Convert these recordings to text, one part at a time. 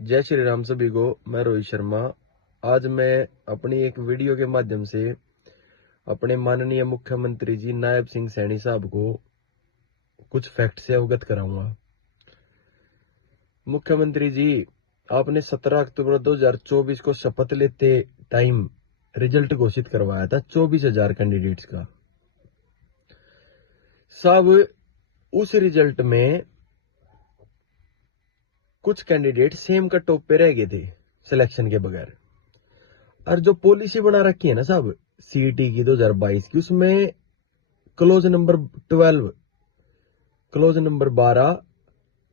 जय श्री राम सभी को। मैं रोहित शर्मा। आज मैं अपनी एक वीडियो के माध्यम से अपने माननीय मुख्यमंत्री जी नायब सिंह सैनी साहब को कुछ फैक्ट से अवगत कराऊंगा। मुख्यमंत्री जी, आपने 17 अक्टूबर 2024 को शपथ लेते टाइम रिजल्ट घोषित करवाया था 24,000 कैंडिडेट्स का। साहब, उस रिजल्ट में कुछ कैंडिडेट सेम कट ऑफ पे रह गए थे सिलेक्शन के बगैर। और जो पॉलिसी बना रखी है ना साहब सीईटी की 2022 की, उसमें close number 12 close number 12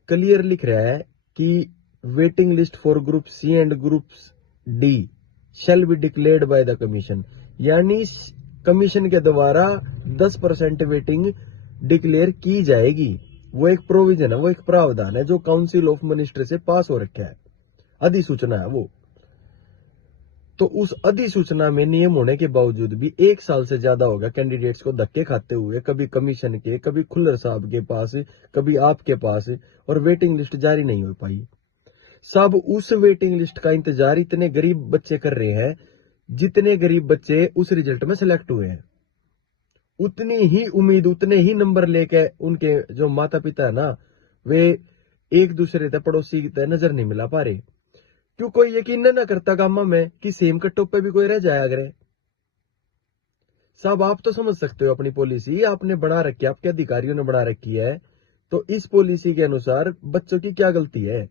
clear लिख रहा है कि waiting list for group C and group D shall be declared by the commission. यानी कमीशन के द्वारा 10% वेटिंग डिक्लेयर की जाएगी। वो एक प्रोविजन है, वो एक प्रावधान है जो काउंसिल ऑफ मिनिस्टर से पास हो रखा है, अधिसूचना है वो। तो उस अधिसूचना में नियम होने के बावजूद भी 1 साल से ज्यादा हो गया कैंडिडेट्स को धक्के खाते हुए, कभी कमीशन के, कभी खुल्लर साहब के पास, कभी आपके पास, और वेटिंग लिस्ट जारी नहीं हो पाई। सब उस वेटिंग लिस्ट का इंतजार इतने गरीब बच्चे कर रहे हैं जितने गरीब बच्चे उस रिजल्ट में सिलेक्ट हुए हैं। उतनी ही उम्मीद, उतने ही नंबर लेके उनके जो माता पिता है ना, वे एक दूसरे तक, पड़ोसी की तरह नजर नहीं मिला पा रहे। क्यों कोई यकीन ना करता गामा में कि सेम कट्टों पे भी कोई रह जाया करे। साहब, आप तो समझ सकते हो अपनी पॉलिसी आपने बना रखी है, आपके अधिकारियों ने बना रखी है। तो इस पॉलिसी के अनुसार बच्चों की क्या गलती है?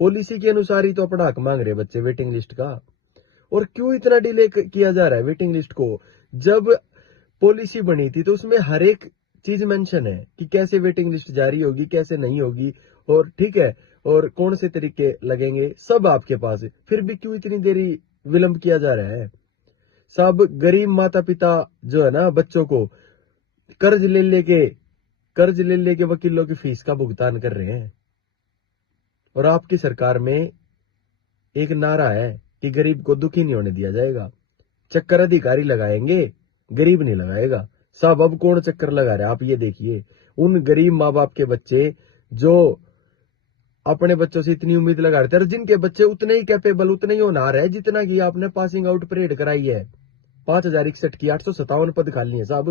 पॉलिसी के अनुसार ही तो अपना हक मांग रहे बच्चे वेटिंग लिस्ट का। और क्यों इतना डिले किया जा रहा है वेटिंग लिस्ट को? जब पॉलिसी बनी थी तो उसमें हर एक चीज मेंशन है कि कैसे वेटिंग लिस्ट जारी होगी, कैसे नहीं होगी, और ठीक है, और कौन से तरीके लगेंगे, सब आपके पास है। फिर भी क्यों इतनी देरी विलंब किया जा रहा है? सब गरीब माता पिता जो है ना, बच्चों को कर्ज ले लेके वकीलों की फीस का भुगतान कर रहे हैं। और आपकी सरकार में एक नारा है कि गरीब को दुखी नहीं होने दिया जाएगा। चक्कर अधिकारी लगाएंगे, गरीब नहीं लगाएगा। साहब, अब कौन चक्कर लगा रहा है आप ये देखिए। उन गरीब माँ बाप के बच्चे जो अपने बच्चों से इतनी उम्मीद लगा रहे थे, और जिनके बच्चे उतने ही कैपेबल, उतने ही होनहार है जितना कि आपने पासिंग आउट परेड कराई है। 5,061 की 857 पद खाली है साहब।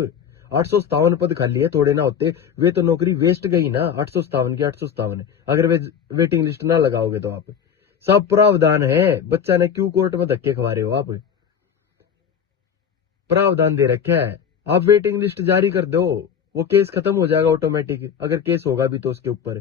857 पद खाली है, थोड़े ना होते। वे तो नौकरी वेस्ट गई ना, 857 की 857 अगर वे वेटिंग लिस्ट ना लगाओगे तो। आप सब प्रावधान है, बच्चा ने क्यों कोर्ट में धक्के खवा रहे हो आप? प्रावधान दे रखा है, आप वेटिंग लिस्ट जारी कर दो, वो केस खत्म हो जाएगा ऑटोमेटिक, अगर केस होगा भी तो उसके ऊपर।